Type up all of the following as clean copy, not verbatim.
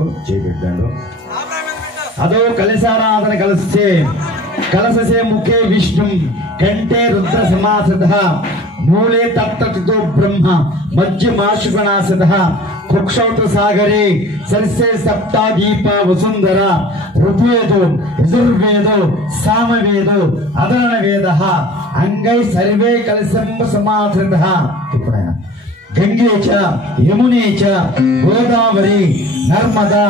इसको చేపెట్టాడు अदो कलशाराधन कलशे कलश से मुखे विष्णु कंठे रुद्र समासतः मूले तत्ततो ब्रह्म मध्य माशुगणासतः कुक्षौत सागरे सरसे सप्तादीप वसुंधरा ऋग्वेदो यजुर्वेदो सामवेदो अधर्ण वेदः अंगै सर्वे कलशं समाश्रितः गंगे च यमुने च गोदावरी नर्मदा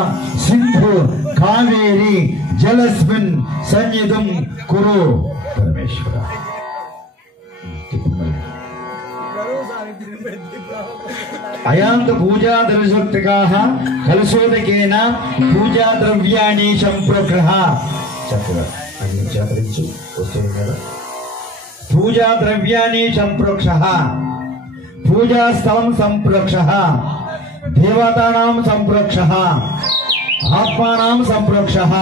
सिंधु कावेरी जलस्मिन् संयुदं कुरु परमेश्वर अयांत पूजा द्रव्यशक्तिकाः कलशोदकेन पूजा द्रव्याणि संप्रोक्षः पूजा द्रव्याणि संप्रोक्षः पूजा स्थलं संप्रोक्षः देवतानां संप्रोक्षः आत्मानां संप्रोक्षः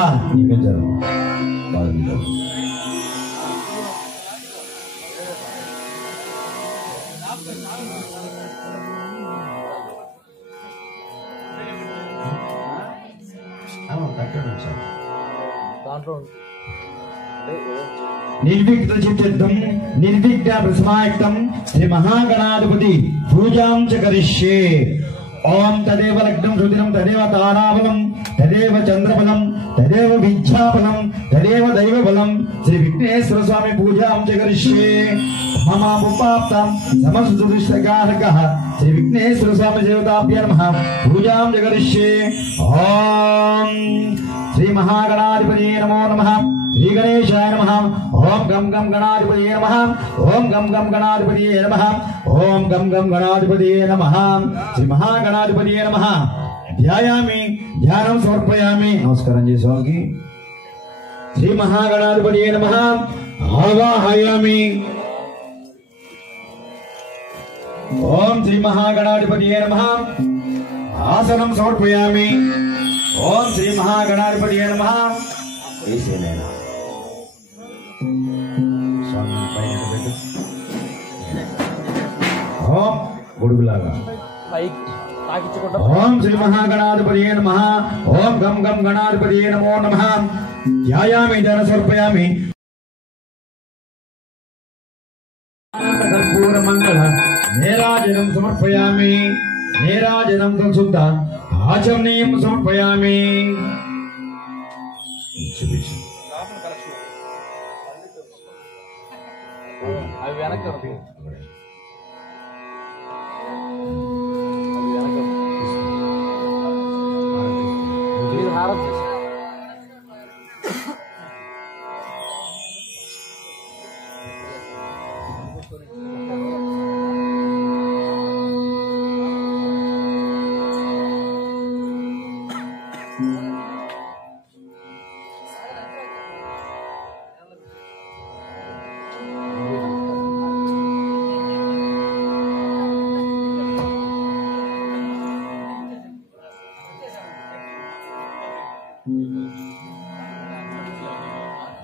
निर्विघ्न चित्तम निर्विघ्न प्रसमायक्तम श्री महागणाधिपति पूजां च करिष्ये ओम तदेव लग्नं सुदिनं तदेव ताराबलं तदेव चंद्रबलं तदेव विद्याबलं तदेव दैवबलं श्री विघ्नेश्वर स्वामी पूजां च करिष्ये मम उपाप्तं समस्तदुष्टकारकः श्री विघ्नेश्वर स्वामी देवताभ्यो नमः पूजां च करिष्ये ओम श्री महागणाधिपति नमो नमः श्री गणेशाय नमः ओम गम गम गणाधिपतये नमः ओम गम गम गणाधिपतये नमः ओम गम गम गणाधिपतये नमः श्री महागणाधिपतये नमः ध्यायामि ध्यानं समर्पयामि नमस्कारं जी स्वामी श्री महागणाधिपतये नमः आवाहयामि ओम श्री महागणाधिपतये नमः आसनं समर्पयामि ओम श्री महागणाधिपतये नमः ऐसे लेना ओम गुड़गुलागा ओम श्री महागणाधिपतये नमः ओम गम गम गणाधिपतये नमो नमः ध्यायामि ध्यानं समर्पयामि कर्पूर मंगल नीराजनं समर्पयामि नीराजनं संशुद्ध आचमनीयं समर्पयामि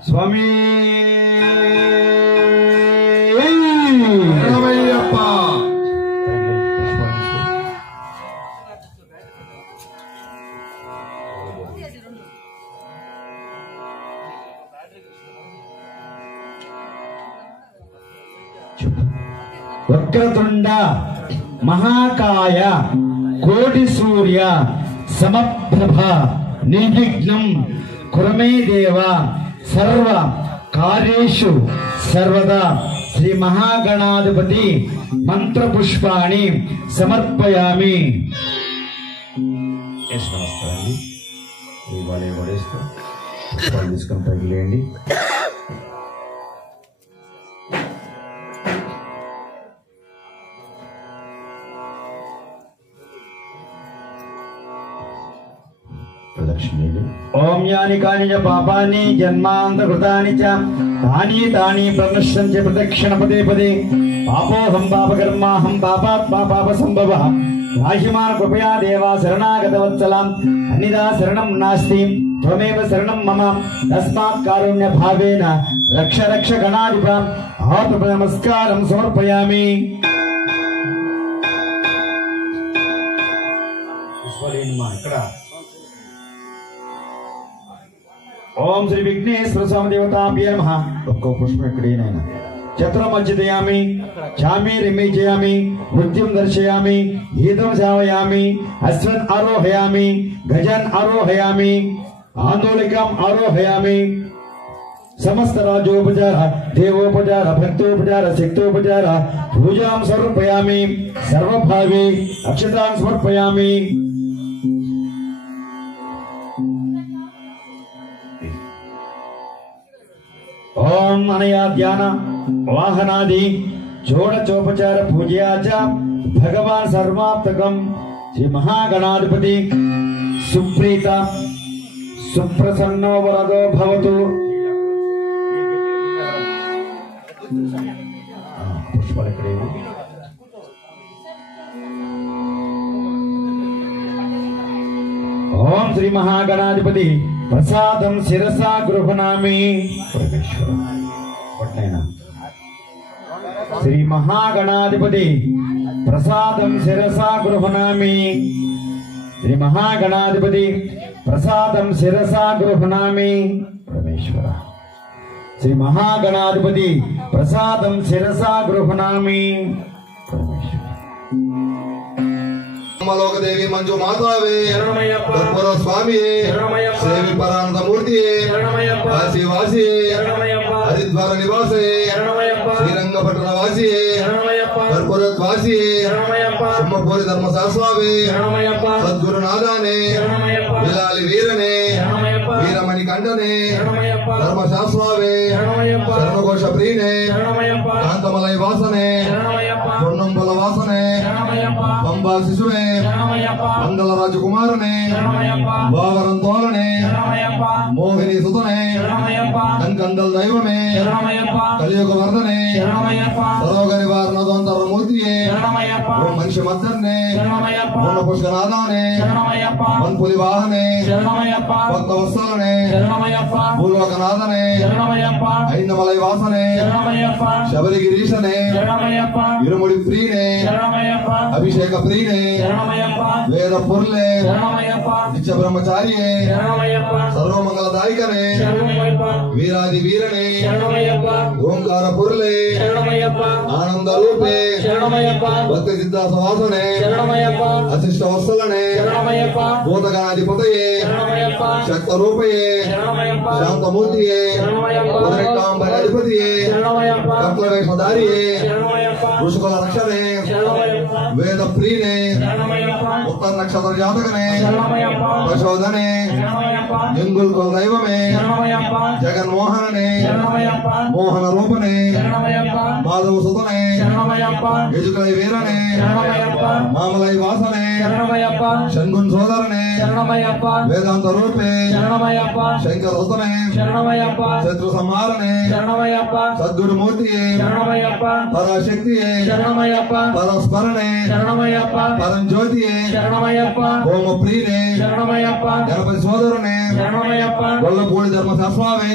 स्वामी वक्रतुंड महाकाय कोटि सूर्य समप्रभ निर्विघ्नं कुरु मे देव सर्व कार्येषु सर्वदा श्री महागणाधिपति मंत्र पुष्पाणि समर्पयामि नमस्कारांడి ఇవాళే వడేస్తా వాళ్ళు తీసుకొని తగిలేయండి ओम यानि कानि च पापानि जन्मान्तकृतानि च तानि तानि प्रणश्यन्ति प्रदक्षिण पदे पदे पापोऽहं पापकर्माहं पापात्मा पापसम्भवः राशिमान् कृपया देवा शरणागतवत्सलाम् अन्यथा शरणं नास्ति त्वमेव शरणं मम तस्मात् कारुण्यभावेन रक्ष रक्ष गणाधिप नमस्कारं समर्पयामि ఇక్కడ ఓం శ్రీ విఘ్నేశ్వర స్వామి దేవతాభ్యే నమః. ఒక్కో పుష్పం ఎక్కడైనా చత్రమర్చితయామి చామి రిమీచయామి నృత్యం దర్శయామి గీతం శ్రావయామి అశ్వన్ ఆరోహయామి గజన్ ఆరోహయామి ఆందోళికం ఆరోహయామి. సమస్త రాజోపచార దేవోపచార భక్తోపచార శక్తోపచార పూజాం సమర్పయామి. సర్వభావే అక్షతాన్ సమర్పయామి. ఓం అనయా ధ్యాన వాహనాది షోడచోపచార పూజయా చ భగవాన్ సర్వాత్మకం శ్రీ మహాగణాధిపతి సుప్రీత సుప్రసన్నో వరదో భవతు. ఓం శ్రీ మహాగణాధిపతి ప్రసాదం శిరసా గృహణామి. శ్రీ మహాగణాధిపతి ప్రసాదం శిరసా గృహణామి. శ్రీ మహాగణాధిపతి ప్రసాదం శిరసా గృహణామి. పరమేశ్వర శ్రీ మహాగణాధిపతి ప్రసాదం శిరసా గృహణామి. దేవి మంజు మాతావే కర్పూర స్వామి సేవి పరానందమూర్తి కాశీవాసి హరిద్వార నివాసే శ్రీరంగపట్టణ వాసి కర్పూరవాసి సింహపూరి ధర్మశాస్త్రావే సద్గురునాథానే విలాలి వీరనే వీరమణి కంఠనే ధర్మశాస్త్రావే శరణఘోష ప్రియనే కాంతమలై వాసనే పొన్నంబల వాసనే పంబా శిశువే మంగళ రాజకుమారనే బావరం తోలనే మోహిని సుతనే కంకందల్ దైవమే కలియుగ వర్ధనే సరోగ నివారణ దొంతరమూర్తియే మనిషి మద్దన్నే పూర్ణ పుష్కనాథానే వన్పులి వాహనే భక్త వత్సలనే భూలోకనాథనే ఐందమలై వాసనే శబరిగిరీశనే ఇరుముడి ప్రియనే అభిషేక ప్రియనే వేద పుర్లే నిత్య బ్రహ్మచారియే సర్వమంగళదాయకనే వీరాది వీరనే ఓంకార పుర్లే ఆనంద రూపే భక్తి సిద్ధాస వాసనే అశిష్ట వత్సలనే భూతగణాధిపతయే శక్త రూపయే శాంతమూర్తియే అధిపతియే కర్తవేషధారియే ఋషుకుల రక్షణే వేద ప్రియనే ఉత్తర నక్షత్ర జాతకనే ప్రచోదనే ఎంగుల్ కుల దైవమే జగన్మోహననే మోహన రూపనే మాధవ సుతనే యజుకై వీరనే మామలై వాసనే శంగున్ సోదరనే వేదాంత రూపే శంకర సుతనే శత్రు సంహారనే సద్గురు మూర్తియే పరాశక్తియే పరస్మరణే పరంజ్యోతియే ఓమ ప్రియనే గణపతి సోదరునే గొల్లపూడి ధర్మశాస్త్రావే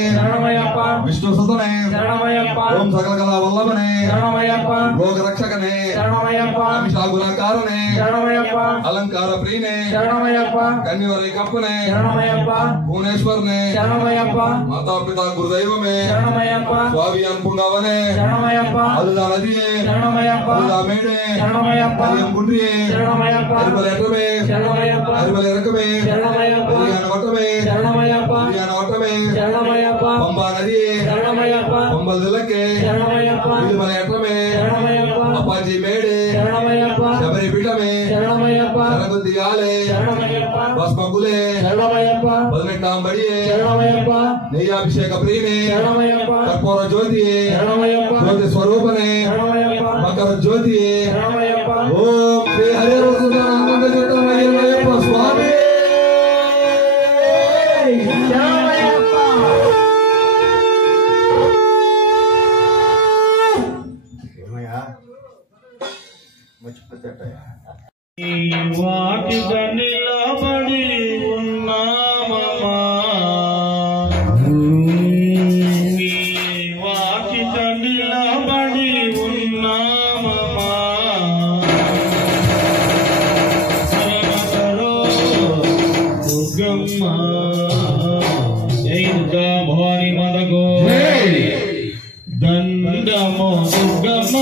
విష్ణు సుతనే ఓం సకల కళా వల్లభనే లోక రక్షకనే అభిషాగులకారనే అలంకార ప్రియనే కన్యవరై కప్పనే భువనేశ్వర్నే మాతాపిత గురుదైవమే స్వామి అనుకుండావనే అదుదా నదియే అదుదా మేడే అదియం గుండ్రియే అరిపల ఎట్టమే అరిపల ఎరకమే అరియాన వట్టమే అరియాన వట్టమే పంబా నదియే పంబల్ దిలకే ఇదిమల ఎట్టమే అప్పాజీ మేడే శబరి పీఠమే శరగొద్ది ఆలే భస్మకులే పదినెట్టాం బడియే నెయ్యాభిషేక ప్రియనే కర్పూర జ్యోతియే జ్యోతి స్వరూపనే మకర జ్యోతియే ఓం శ్రీ హరే స్వామి వాటిక నిలబడి ఉన్నామమ్మా వాటిక నిలబడి ఉన్నామమ్మా సరసరో దుర్గమ్మ జై దుర్గా భవాని మాతకు దండము దుర్గమ్మ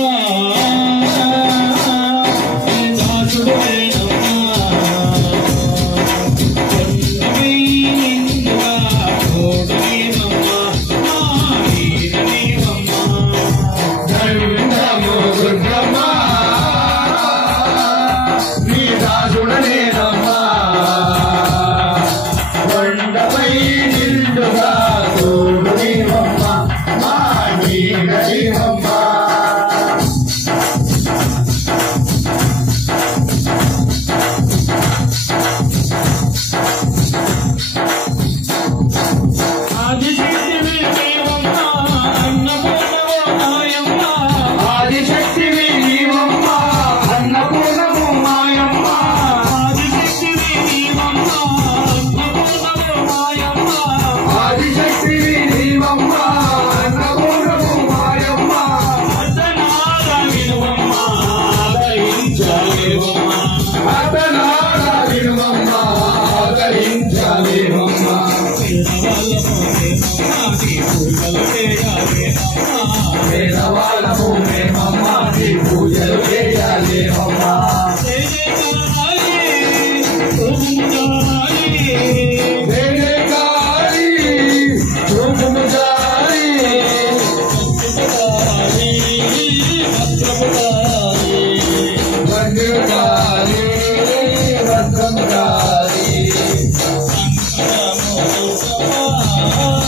Oh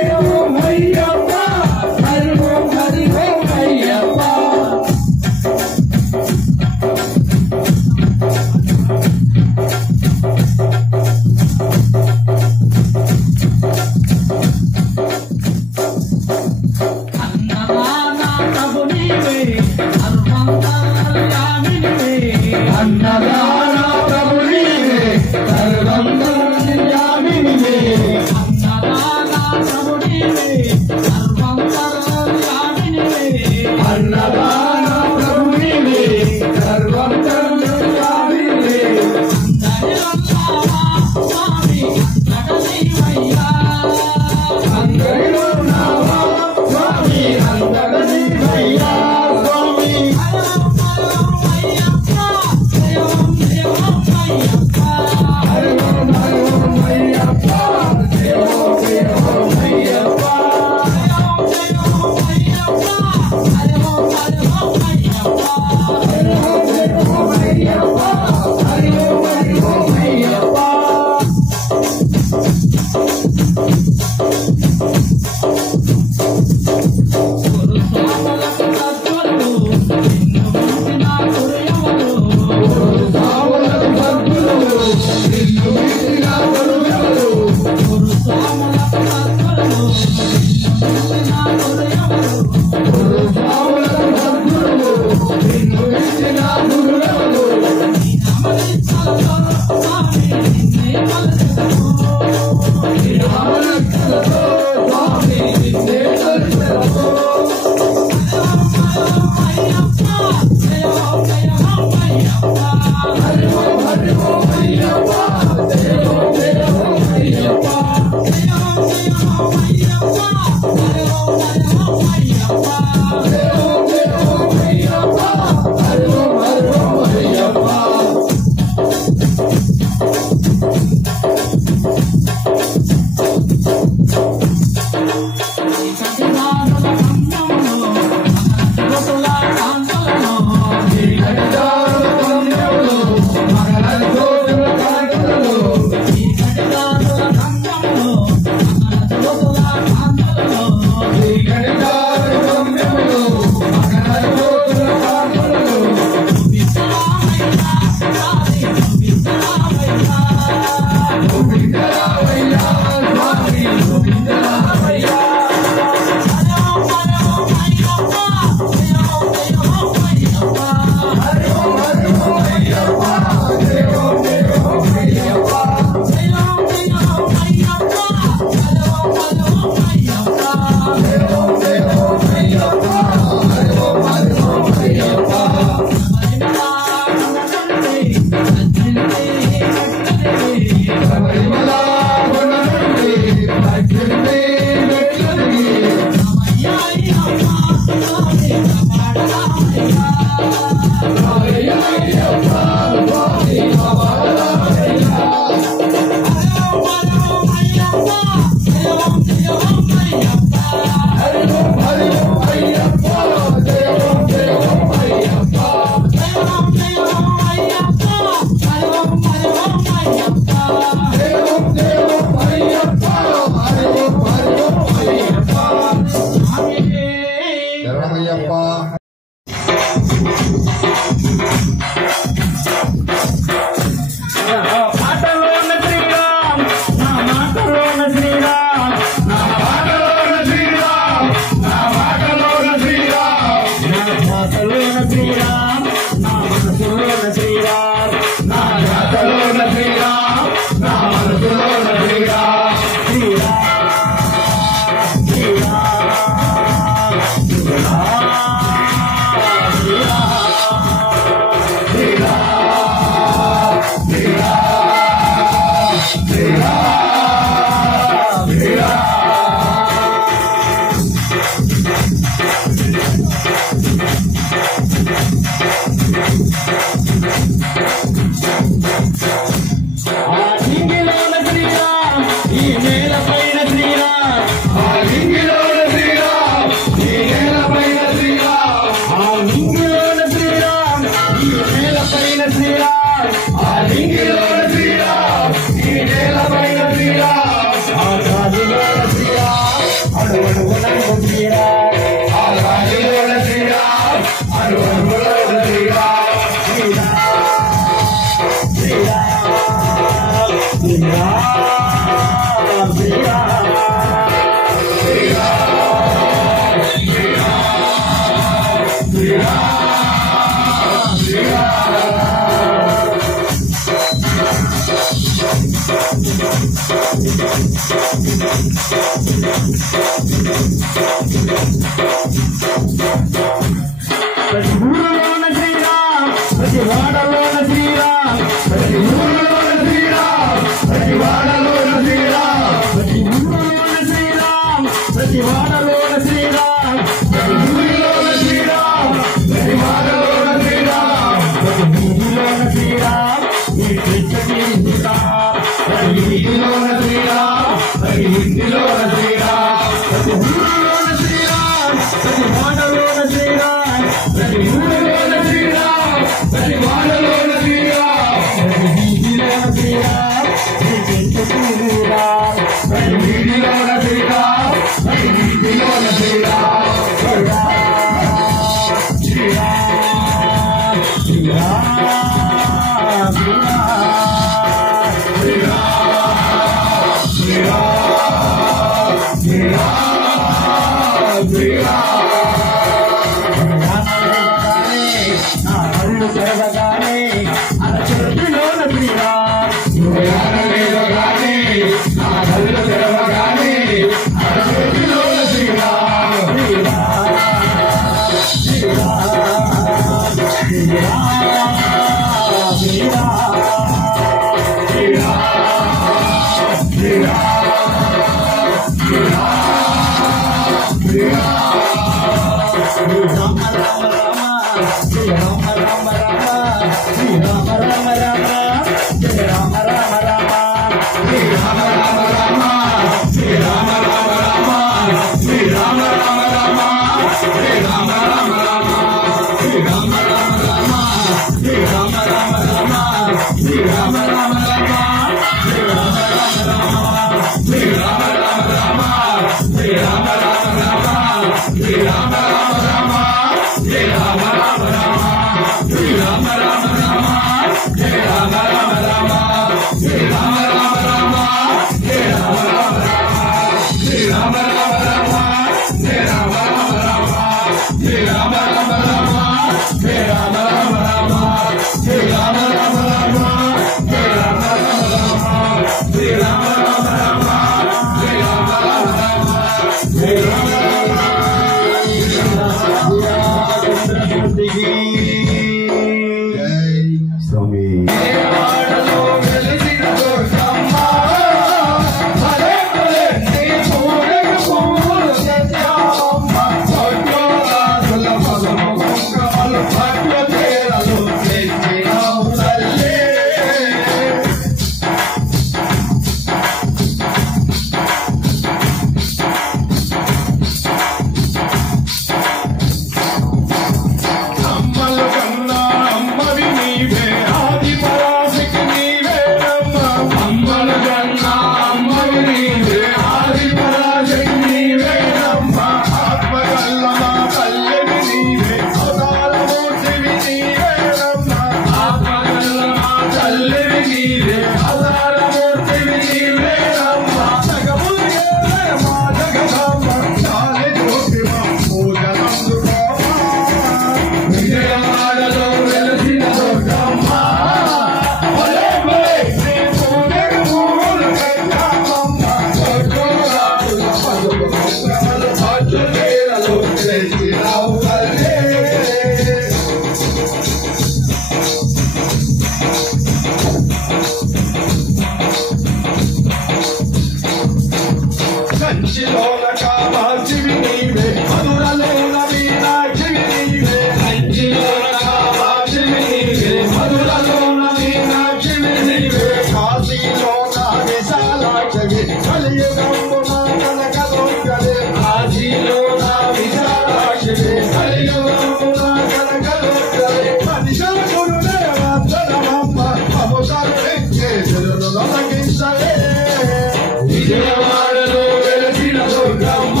విజయవాడలో వెలసిన దుర్గమ్మ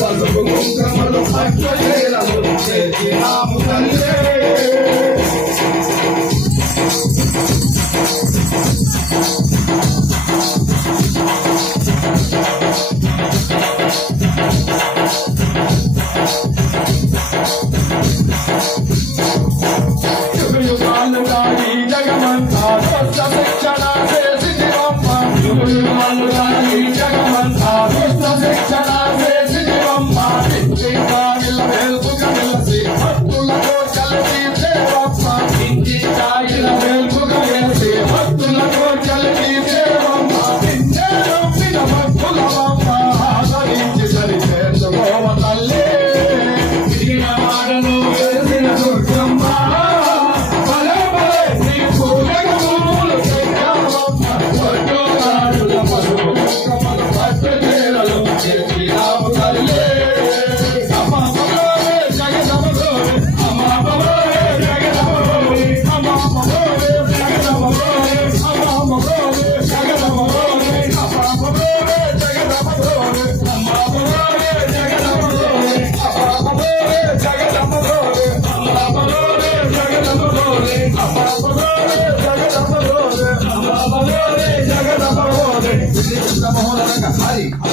పసుపు కుంకుమలు పట్టు చీరలు చేసినాము తల్లే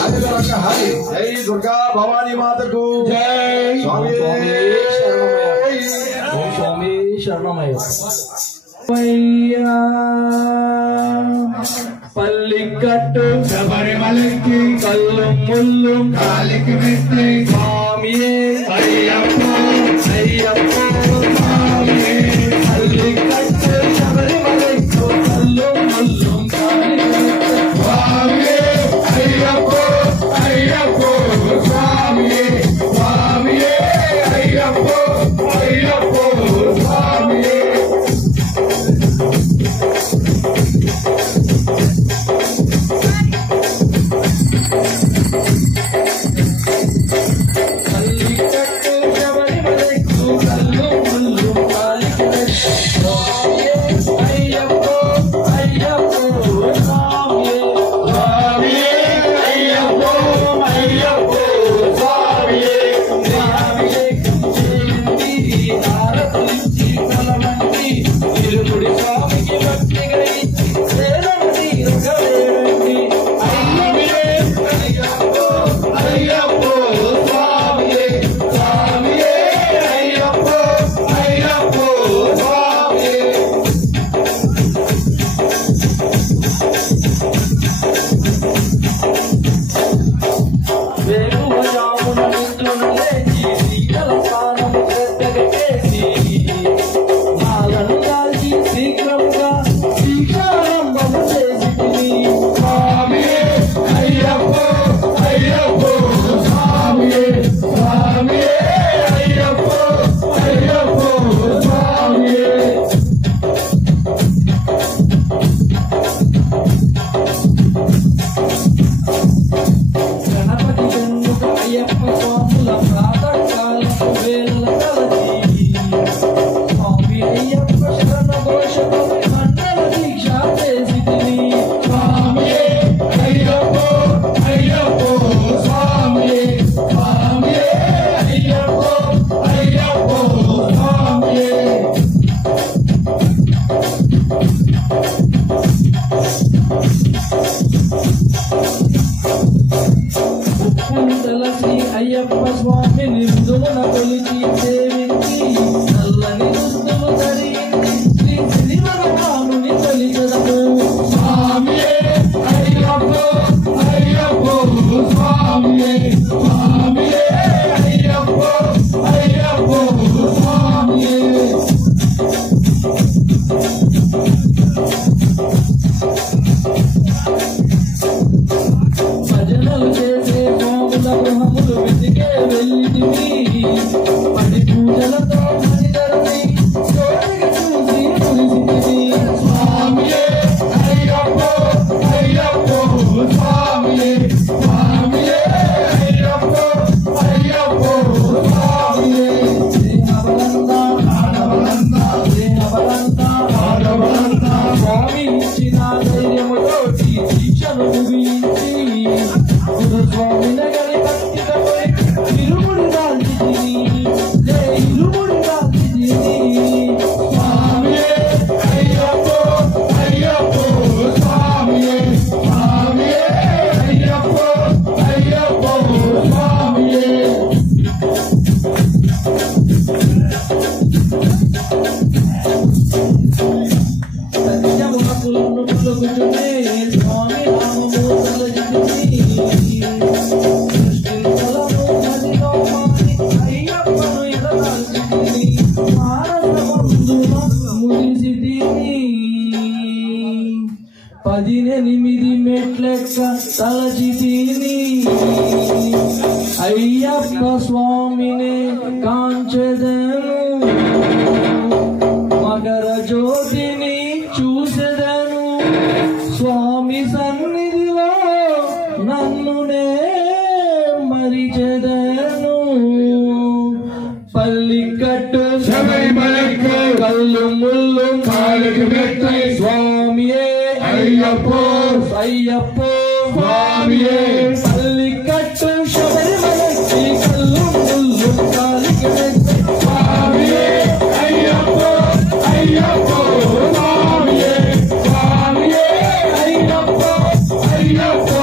जय दुर्गा भवानी माता को जय स्वामी शरणमय पल्लिकट्टु शबरिमलैक्कि Kallu मुल्लु कालिकि Mette स्वामिये अय्यप्पो अय्यप्पो स्वामिये पल्लिकट्टु शबरिमलैक्कु Kallu मुल्लु कालिकि Mette स्वामिये अय्यप्पो अय्यप्पो स्वामिये स्वामिये अय्यप्पो अय्यप्पो स्वामिये Swami తలచితిని Ayyappa స్వామిని కాంచెదను మకర జ్యోతిని చూసెదను స్వామి సన్నిధిలో నన్నునే మరిచెదను పల్లికట్టు శబరిమలకు కళ్ళు ముళ్ళు కాలికి మెట్టి స్వామియే అయ్యప్పో అయ్యప్పో స్వామియే పల్లికట్టు శబరిమలకి కళ్ళు ముళ్ళు కాలికి మెట్టి స్వామియే అయ్యప్పో అయ్యప్పో స్వామియే స్వామియే అయ్యప్పో అయ్యప్పో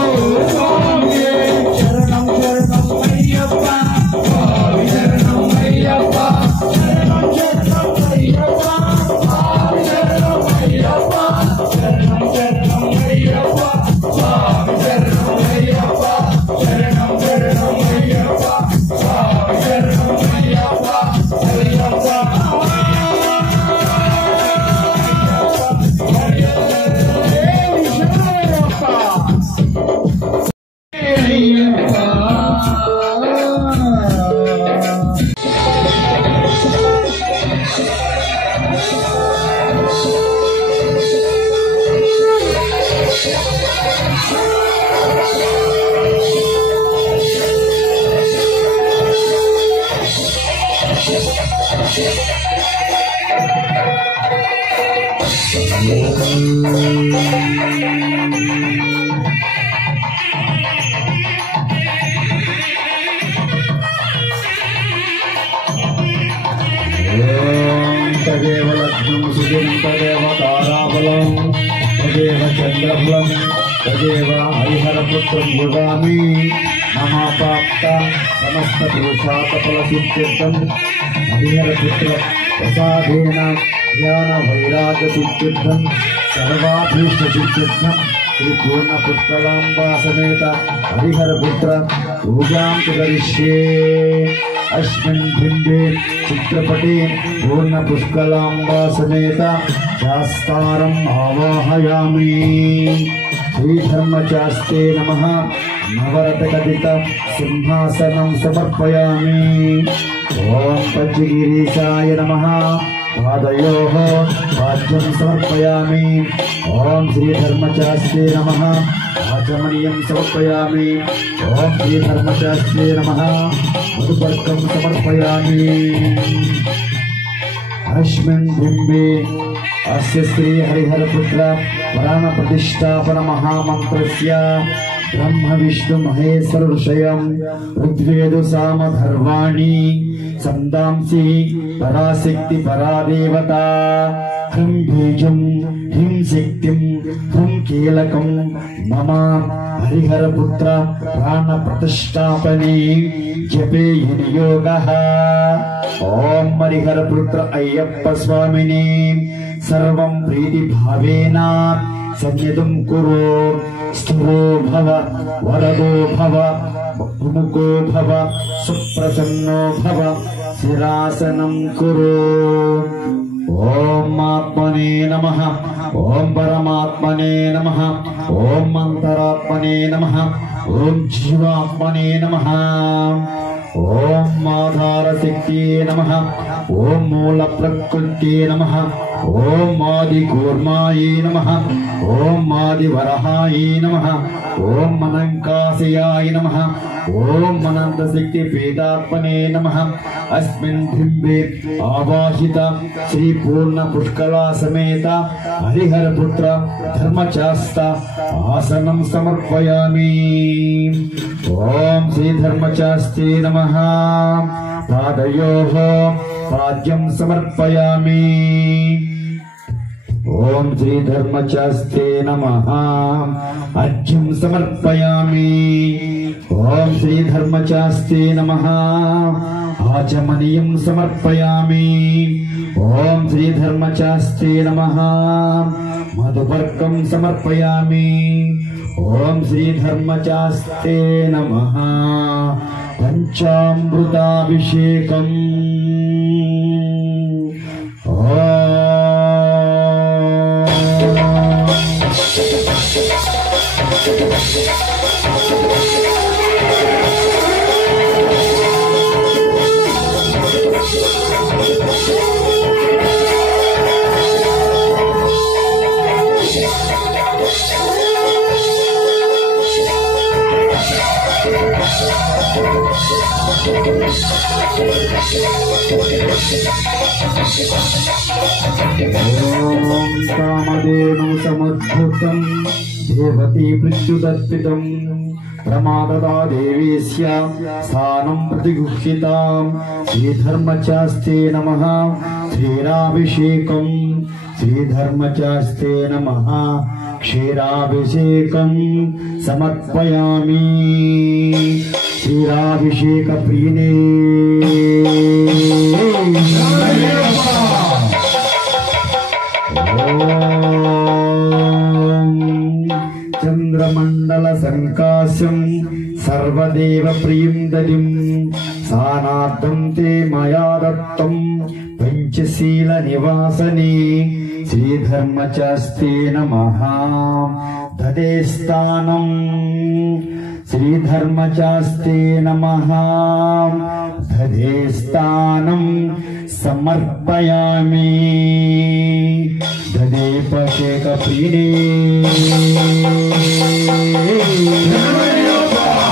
స్వామియే శరణం శరణం అయ్యప్ప స్వామి శరణం అయ్యప్ప శరణం శరణం అయ్యప్ప స్వామి శరణం అయ్యప్ప శరణం శరణం అయ్యప్ప స్వామి శరణం అయ్యప్ప శరణం శరణం అయ్యప్ప స్వామి శరణం అయ్యప్ప అయ్యప్ప तदेव लग्नं सुदिनं तदेव ताराबलं तदेव चन्द्रबलं तदेव हरिहरपुत्रं भुगामि महापाप्त समस्तपुरुषार्थफलसिद्ध्यर्थं हरिहरपुत्र प्रसादेन ज्ञानवैराग्यसिद्ध्यर्थं सर्वाभीष्टसिद्ध्यर्थं श्रीपूर्णपुष्कलाम्बा समेत हरिहरपुत्र पूजां च करिष्ये अस्मिन् बिम्बे चित्रपटे पूर्णपुष्कलाम्बा समेत शास्तारम् आवाहयामि श्रीधर्मचास्ते नमः नवरत्नखचित सिंहासनं समर्पयामि ॐ पञ्चगिरीशाय नमः पादयोः पाद्यं समर्पयामि ॐ श्रीधर्मचास्ते नमः आचमनीयं समर्पयामि ॐ श्रीधर्मचास्ते नमः मधुपर्कं समर्पयामि अस्मिन् बिम्बे अस्य श्री हरिहरपुत्र प्राणप्रतिष्ठापन महामन्त्रस्य ब्रह्म विष्णु महेश्वर ऋषयं ऋग्वेद सामधर्वाणि छन्दांसि पराशक्ति परादेवता ह्रीं बीजं ह्रीं शक्तिं ह्रीं कीलकं मम हरिहरपुत्र प्राणप्रतिष्ठापने जपे विनियोगः ॐ हरिहरपुत्र अय्यप्प स्वामिने सर्वं प्रीतिभावेन सन्निधिं कुरु स्थिरो भव वरदो भव विमुखो भव सुप्रसन्नो भव शिरासनं कुरु ओम आत्मने नमः ओम परमात्मने नमः ओम अंतरात्मने नमः ओम जीवात्मने नमः ओम आधार शक्तिये नमः ओम मूल प्रकृतिये नमः ओम आदि कूर्माये नमः ओम आदि वरहाये नमः ओम अनंकाशयाय नमः ओम अनंत शक्ति वेदात्मने नमः अस्मिन् बिम्बे आवाहित श्री पूर्ण पुष्कला समेत हरिहरपुत्र धर्मचास्त आसनं समर्पयामि ओम श्री धर्मचास्ते नमः पादयोः पाद्यं समर्पयामि ओम श्री धर्मचास्ते नमः अर्घ्यं समर्पयामि ओम श्री धर्मचास्ते नमः आचमनीयं समर्पयामि ओम श्री धर्मचास्ते नमः मधुपर्कं समर्पयामि ओम श्री धर्मचास्ते नमः पंचामृताभिषेकम् కామధేను సముద్భుతం దేవతీ ప్రత్యుదర్పితం ప్రమాదదా దేవేస్య స్థానం ప్రతిగుహ్యతాం శ్రీధర్మచాస్తే నమః క్షీరాభిషేకం శ్రీధర్మచాస్తే నమః క్షీరాభిషేకం సమర్పయామి క్షీరాభిషేక ప్రియనే చంద్రమండల సంకాశం సర్వదేవ ప్రియం దదిం సానార్థం తే మయా దత్తం పంచశీల నివాసనే శ్రీధర్మచాస్తే నమః దదే స్థానం శ్రీధర్మచాస్తే నమః దదే స్థానం సమర్పయామి దదేపశేక ప్రియనే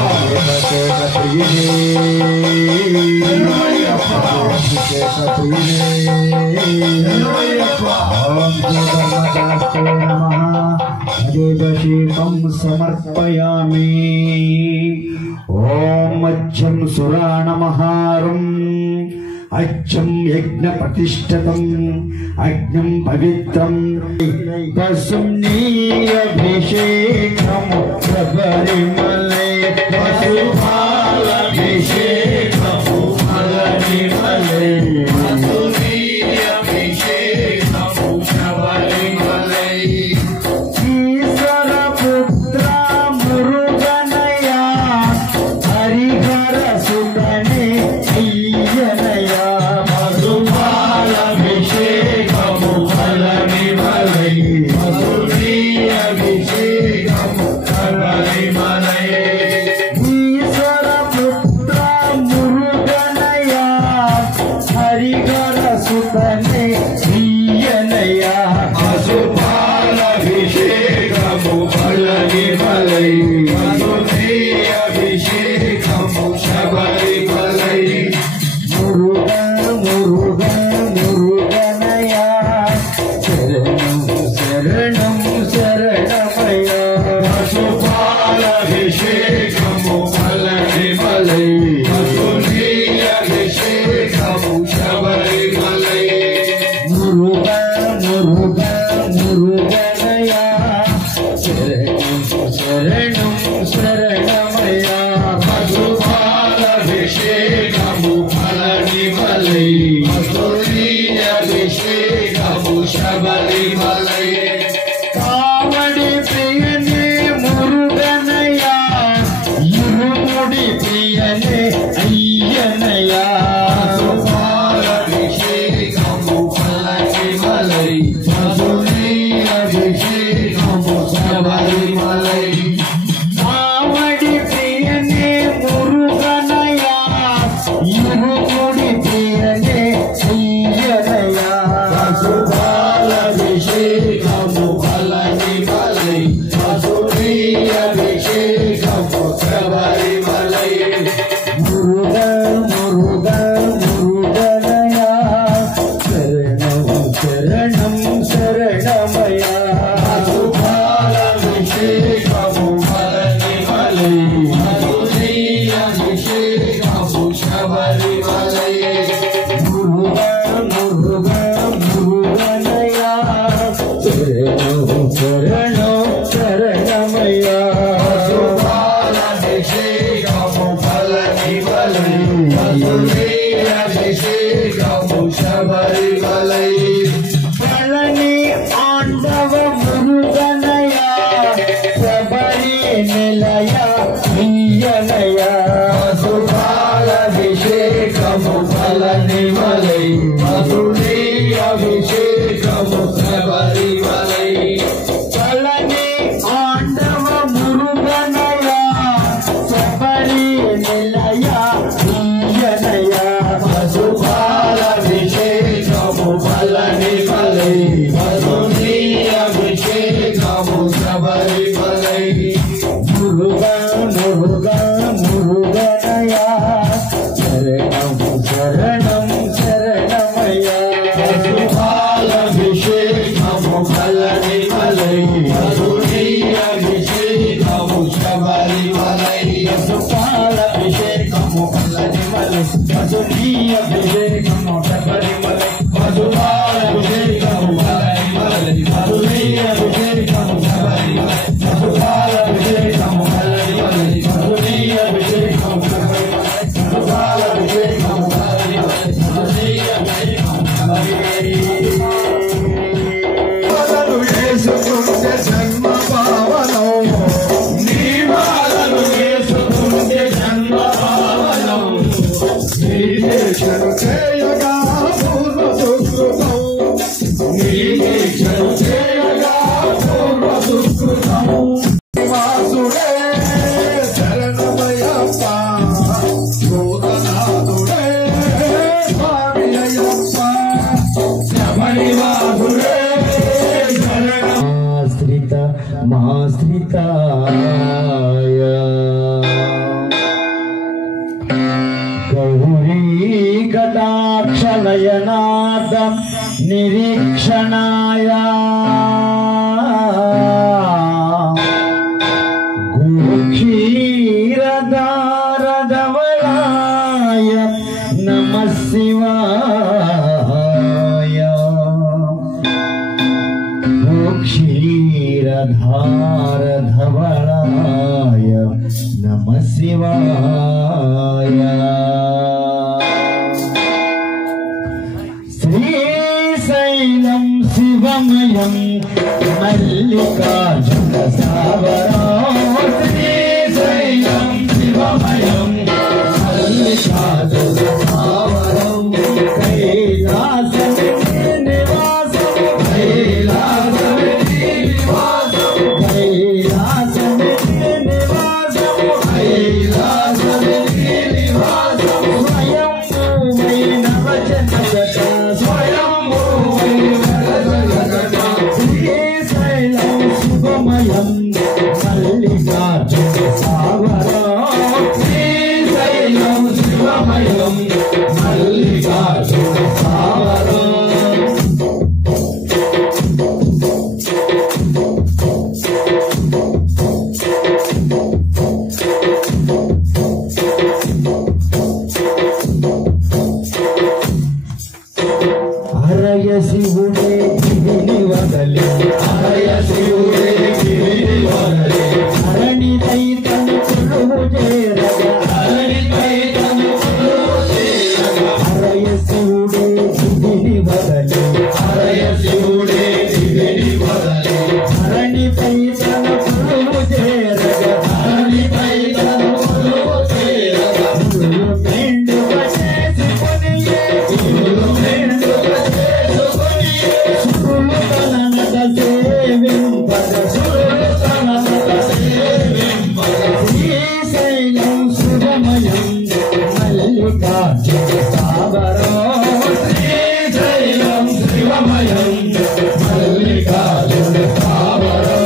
దదేపశేక ప్రియనే దదేపశేక ప్రియనే ఓం శ్రీధర్మచాస్తే నమః దదేపశేకం సమర్పయామి ఓం మధ్యం సురాణమహారం అచ్చం యజ్ఞ ప్రతిష్టతం అగ్నం పవిత్రం పశునీయభిషేకము శబరిమలై పశుపాలభిషేకము శబరిమలై పశునీయభిషేకము శబరిమలై ఈశ్వర పుత్ర మురుగనయ హరిహర సుతనే అయ్యనయ పశుపాలభిషేకము శబరిమలై పశునీయభిషేకము శబరిమలై ఈశ్వర పుత్ర మురుగనయ హరిహర సుతనే అయ్యనయ పశుపాలభిషేకము శబరిమలై పశునీయభిషేకము శబరిమలై మురుగ మురుగ మురుగనయ శరణం శరణం శరణమయ పశుపాలభిషేకము శబరిమలై పశునీయభిషేకము శబరిమలై మురుగ మురుగ మురుగనయ శరణం శరణం శరణమయ పశుపాలభిషేకము శబరిమలై పశునీయభిషేకము శబరిమలై కావడి ప్రియనే మురుగనయ ఇరుముడి ప్రియనే అయ్యనయ పశుపాలభిషేకము శబరిమలై పశునీయభిషేకము శబరిమలై కావడి ప్రియనే మురుగనయ ఇరుముడి ప్రియనే అయ్యనయ పశుపాలభిషేకము శబరిమలై పశునీయభిషేకము శబరిమలై మురుగ మురుగ మురుగనయ శరణం శరణం శరణమయ పశుపాలభిషేకము శబరిమలై పశునీయభిషేకము శబరిమలై మురుగ మురుగ మురుగనయ శరణం శరణం శరణమయ పశుపాలభిషేకము శబరిమలై పశునీయభిషేకము శబరిమలై పళని ఆండవ మురుగనయ శబరి నిలయ అయ్యనయ పశుపాలభిషేకము శబరిమలై పశునీయభిషేకము శబరిమలై పళని ఆండవ మురుగనయ అభిషేకము అల్లరి మలి మధునీ అభిషేకము శబరి మలి మధుపాల అభిషేకము అల్లరి మలి మధునీ అభిషేకము శబరి మలి మధుపాల అభిషేకము అల్లరి మలి మధునీ అభిషేకము శబరి మలి మధుపాల అభిషేకము అల్లరి మలి మధునీ అభిషేకము శబరి మలి యేసుకుంటే జన్మ పావనం నీ బాలను యేసుకుంటే జన్మ పావనం నీకేశను చేయగా పూర్వ సుకృతం నీకేశను చేయగా పూర్వ సుకృతం వాసుడే శరణమయ్యప్ప భూతనాథుడే స్వామి అయ్యప్ప శబరివాసుడే మాశ్రితాయ గౌరీ కటాక్షనయనాథ నిరీక్షణాయ గురుక్షీరధారధవళాయ నమః శివాయ క్షీరధారధవళాయ నమః శివాయ శ్రీశైలం శివమయం మల్లికార్జున స్థావరం శ్రీశైలం శివమయం మల్లికార్జున స్థావరం కైలాసం నివాసం కైలాసం మల్లికార్జున స్థావరం హరయ శివుడే గిరిని వదలి హరయ శివుడే గిరిని వదలి హరణి దైతను కొలువు చేరగ హరణి దైతను కొలువు చేరగ హరయ శివుడే గిరిని వదలి హరయ శివుడే గిరిని వదలి హరణి దైతను కొలువు చేరగ హరణి దైతను కొలువు చేరగ మెండుగ చేసుకొని శ్రీశైలం శివమయం మల్లికార్జున స్థావరం శ్రీశైలం శివమయం మల్లికార్జున స్థావరం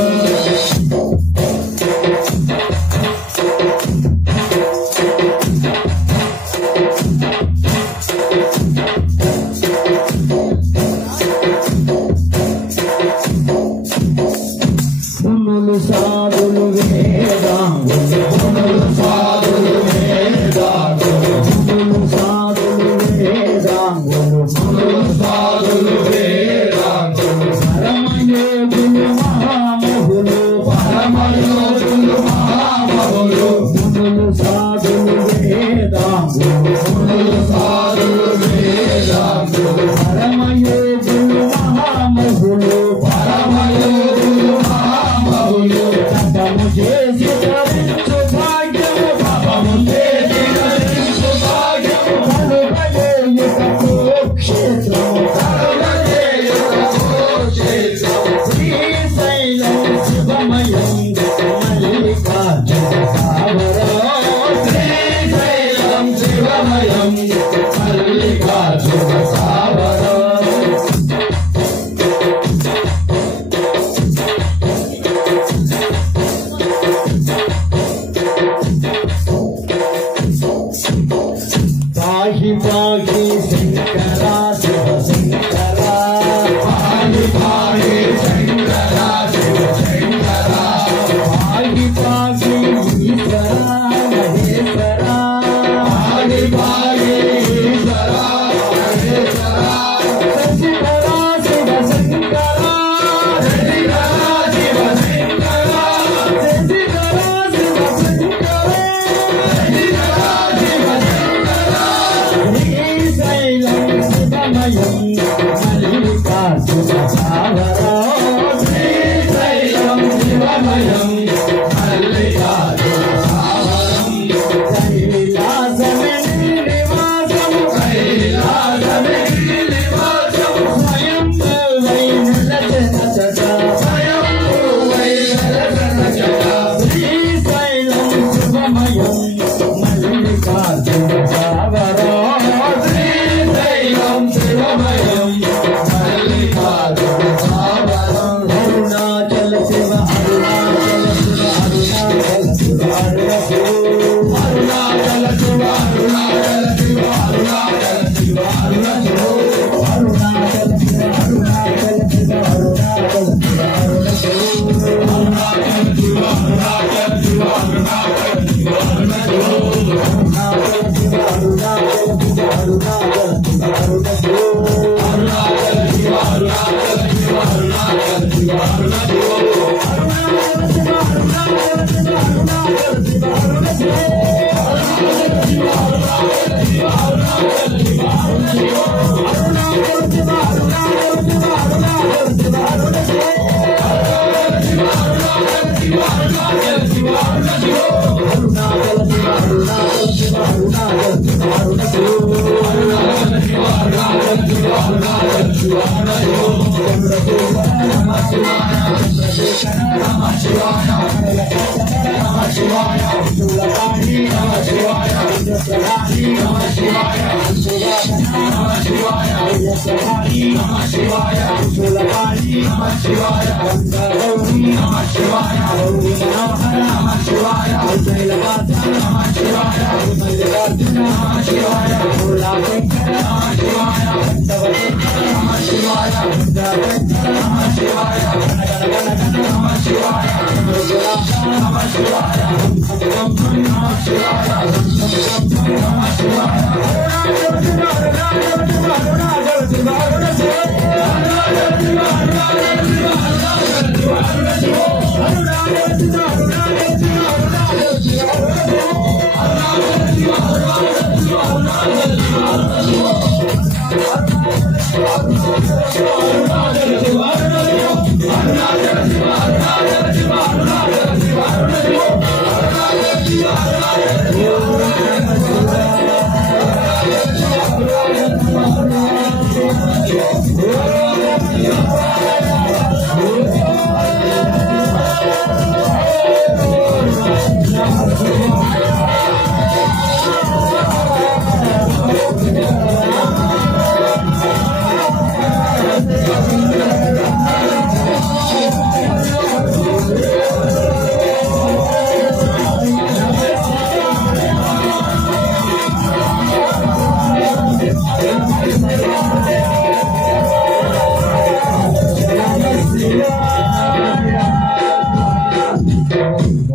మునులు సాధులు వేదాంగులు మునులు సాధులు వేదాంగులు మునులు సాధులు వేదాంగులు మునులు సాధులు వేదాంగులు పరమయోగులు మహామహులు పరమయోగులు మహామహులు మునులు సాధులు వేదాంగులు మునులు సాధులు వేదాంగులు పరమయోగులు మహామహులు పరమయోగులు మహామహులు తపము చేసి ధరించు భాగ్యము తపము చేసి ధరించు భాగ్యము కలుగజేయుటకు క్షేత్రము కలుగజేయుటకు క్షేత్రము శ్రీశైలం శివమయం మల్లికార్జున స్థావరం శ్రీశైలం శివమయం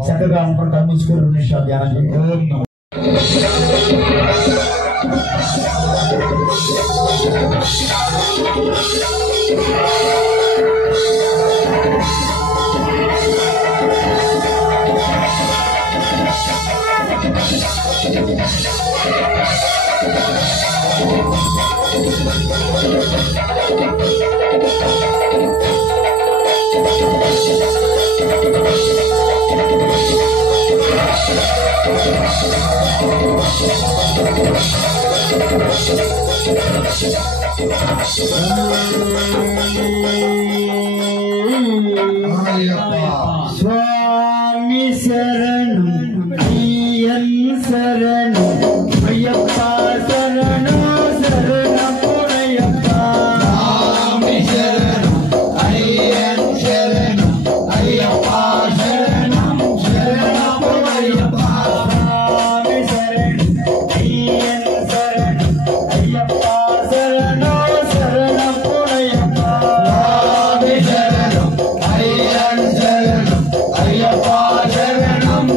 చక్కగా అనుకుంటా ముసుగురు 2 నిమిషాలు ధ్యానం చేయండి. స్వామి శరణం అయ్యన్ శరణం అయ్యప్ప శరణం శరణపురయ్యప్ప స్వామి శరణం అయ్యన్ శరణం అయ్యప్ప శరణం శరణపురయ్యప్ప స్వామి శరణం అయ్యన్ శరణం అయ్యప్ప శరణం శరణపురయ్యప్ప స్వామి శరణం అయ్యన్ శరణం అయ్యప్ప శరణం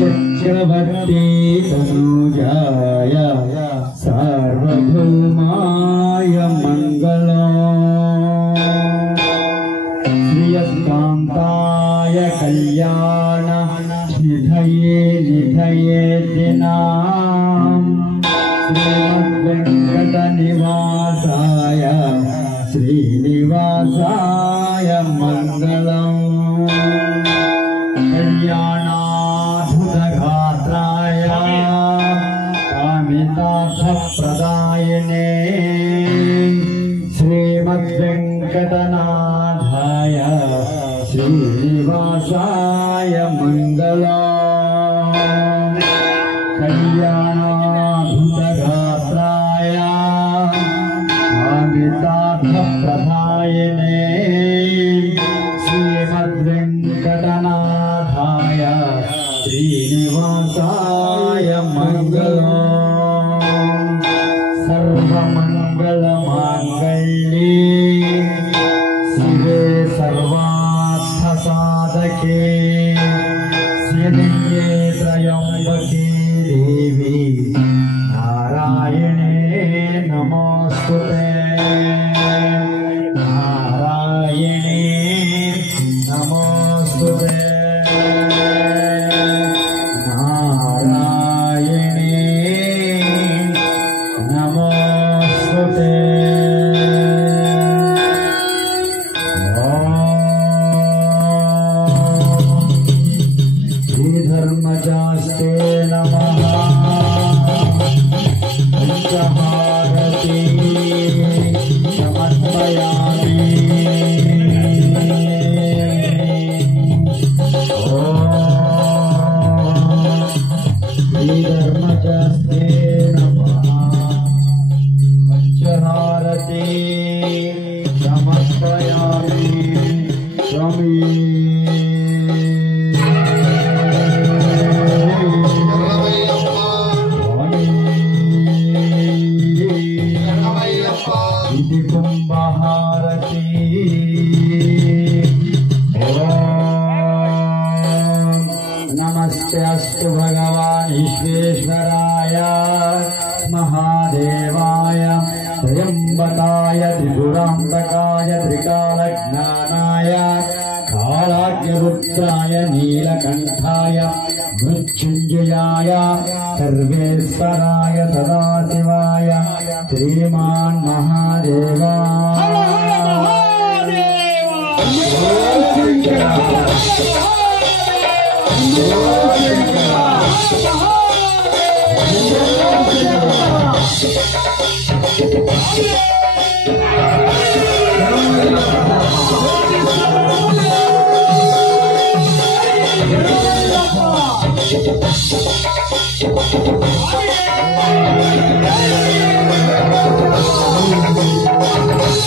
चक्रवर्ती तनुजाय सार्वभौमाय मंगलम् श्रियकान्ताय कल्याण निधये दिनाम् श्रीमद्वेङ्कटनिवासाय श्रीनिवासाय मंगलम् कल्याणाधुतगात्राय कामितार्थप्रदायिने श्रीमद्वेङ्कटनाथाय श्रीनिवासाय मंगलम् कल्याणाधुतगात्राय कामितार्थप्रदायिने श्रीमद्वेङ्कटनाथाय श्रीनिवासाय मंगलम् सर्वमङ्गलमाङ्गल्ये शिवे सर्वार्थसाधके शरण्ये त्र्यम्बके देवी नारायणे नमोस्तुते नारायणे नमोस्तुते नारायणे नमोस्तुते श्रीधर्मजास्ते नमः पंचहारती समर्पयामि श्रीधर्मजास्ते नमः पंचहारती समर्पयामि स्वामी कुंभहारती नमस्ते अस्तु भगवान् ईश्वेश्वराय महादेवाय त्र्यम्बकाय त्रिपुरान्तकाय त्रिकालज्ञानाय कालाग्निरुद्राय नीलकण्ठाय मृत्युञ्जयाय सर्वेश्वराय सदाशिवाय श्रीमान् महादेवाय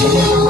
Thank you.